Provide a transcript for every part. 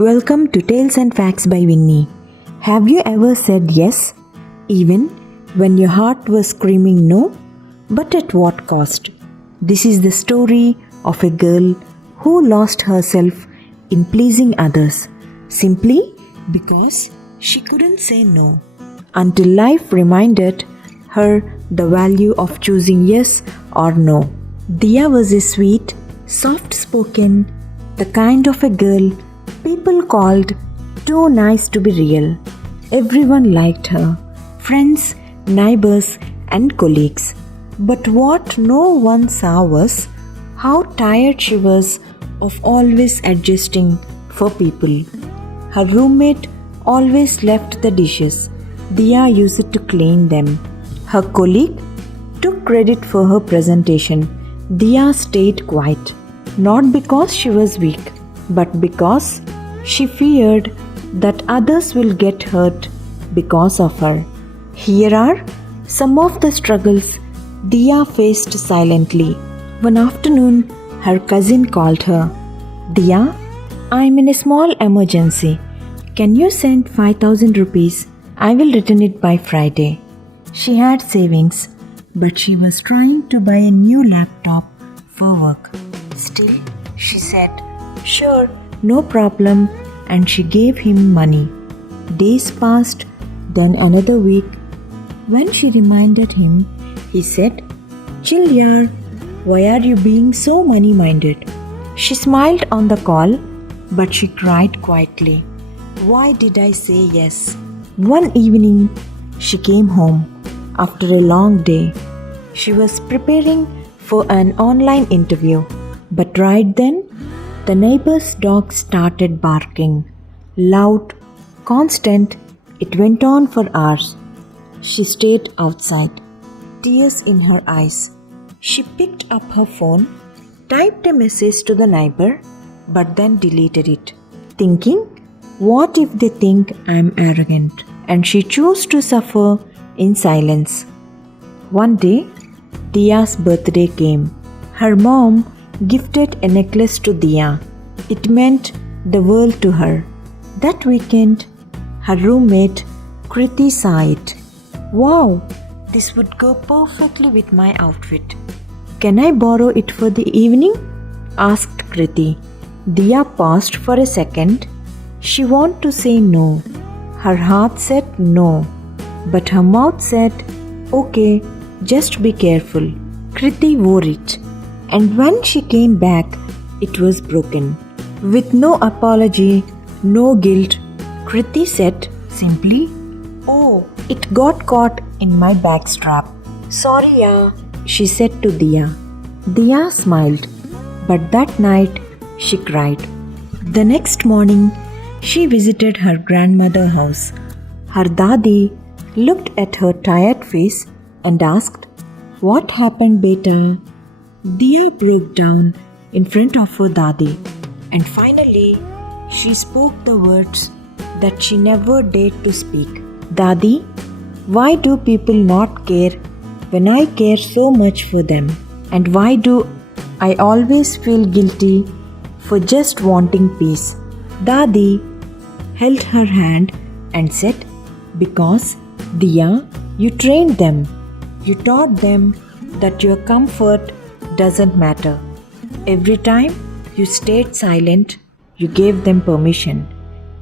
Welcome to Tales and Facts by Winnie. Have you ever said yes, even when your heart was screaming no? But at what cost? This is the story of a girl who lost herself in pleasing others simply because she couldn't say no, until life reminded her the value of choosing yes or no. Diya was a sweet, soft-spoken, the kind of a girl people called too nice to be real. Everyone liked her, friends, neighbors, and colleagues. But what no one saw was how tired she was of always adjusting for people. Her roommate always left the dishes. Diya used to clean them. Her colleague took credit for her presentation. Diya stayed quiet, not because she was weak, but because she feared that others will get hurt because of her. Here are some of the struggles Diya faced silently. One afternoon, her cousin called her. Diya, I'm in a small emergency. Can you send 5,000 rupees? I will return it by Friday. She had savings, but she was trying to buy a new laptop for work. Still, she said, "Sure, no problem," and she gave him money. Days passed, then another week. When she reminded him, he said, "Chill yaar, why are you being so money-minded?" She smiled on the call, but she cried quietly. Why did I say yes? One evening, she came home after a long day. She was preparing for an online interview, but right then, the neighbor's dog started barking. Loud, constant, it went on for hours. She stayed outside, tears in her eyes. She picked up her phone, typed a message to the neighbor, but then deleted it, thinking, what if they think I'm arrogant? And she chose to suffer in silence. One day, Diya's birthday came. Her mom gifted a necklace to Diya. It meant the world to her. That weekend, her roommate Kriti saw it. Wow, this would go perfectly with my outfit. Can I borrow it for the evening? Asked Kriti. Diya paused for a second. She wanted to say no. Her heart said no, but her mouth said, okay, just be careful. Kriti wore it, and when she came back, it was broken. With no apology, no guilt, Kriti said simply, "Oh, it got caught in my bag strap. Sorry, yeah," she said to Diya. Diya smiled, but that night she cried. The next morning, she visited her grandmother's house. Her dadi looked at her tired face and asked, "What happened, beta?" Diya broke down in front of her dadi, and finally she spoke the words that she never dared to speak. "Dadi, why do people not care when I care so much for them? And why do I always feel guilty for just wanting peace?" Dadi held her hand and said, "Because, Diya, you trained them. You taught them that your comfort doesn't matter. Every time you stayed silent, you gave them permission.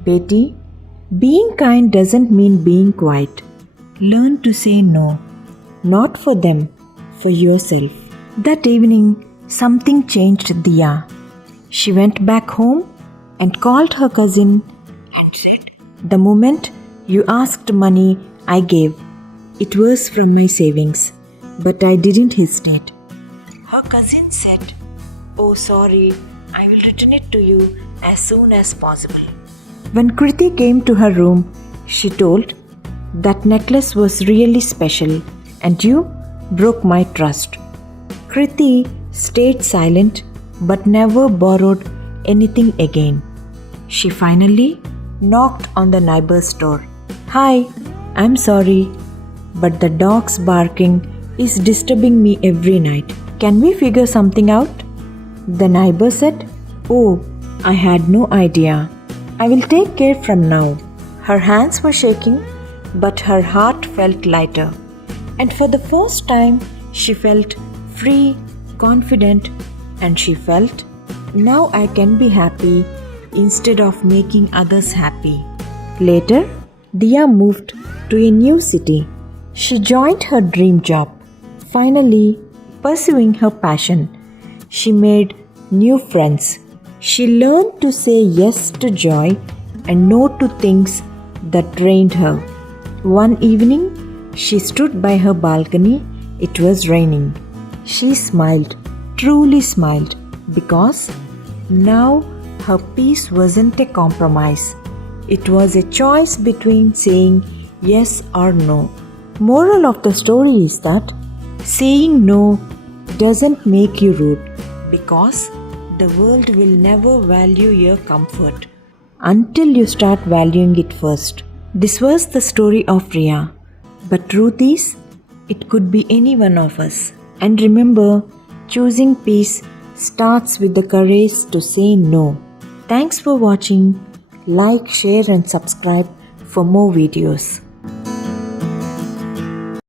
Beti, being kind doesn't mean being quiet. Learn to say no, not for them, for yourself." That evening, something changed Diya. She went back home and called her cousin and said, "The moment you asked money, I gave. It was from my savings, but I didn't hesitate." Her cousin said, "Oh, sorry, I will return it to you as soon as possible." When Kriti came to her room, she told, "That necklace was really special, and you broke my trust." Kriti stayed silent but never borrowed anything again. She finally knocked on the neighbor's door. "Hi, I'm sorry, but the dog's barking is disturbing me every night. Can we figure something out?" The neighbor said, "Oh, I had no idea. I will take care from now. Her hands were shaking, but her heart felt lighter. And for the first time, she felt free, confident, and she felt, now I can be happy instead of making others happy. Later, Diya moved to a new city. She joined her dream job, finally pursuing her passion. She made new friends. She learned to say yes to joy and no to things that drained her. One evening, she stood by her balcony. It was raining. She smiled, truly smiled, because now her peace wasn't a compromise. It was a choice between saying yes or no. Moral of the story is that saying no doesn't make you rude, because the world will never value your comfort until you start valuing it first. This was the story of Riya. But truth is, it could be any one of us. And remember, choosing peace starts with the courage to say no. Thanks for watching. Like, share and subscribe for more videos.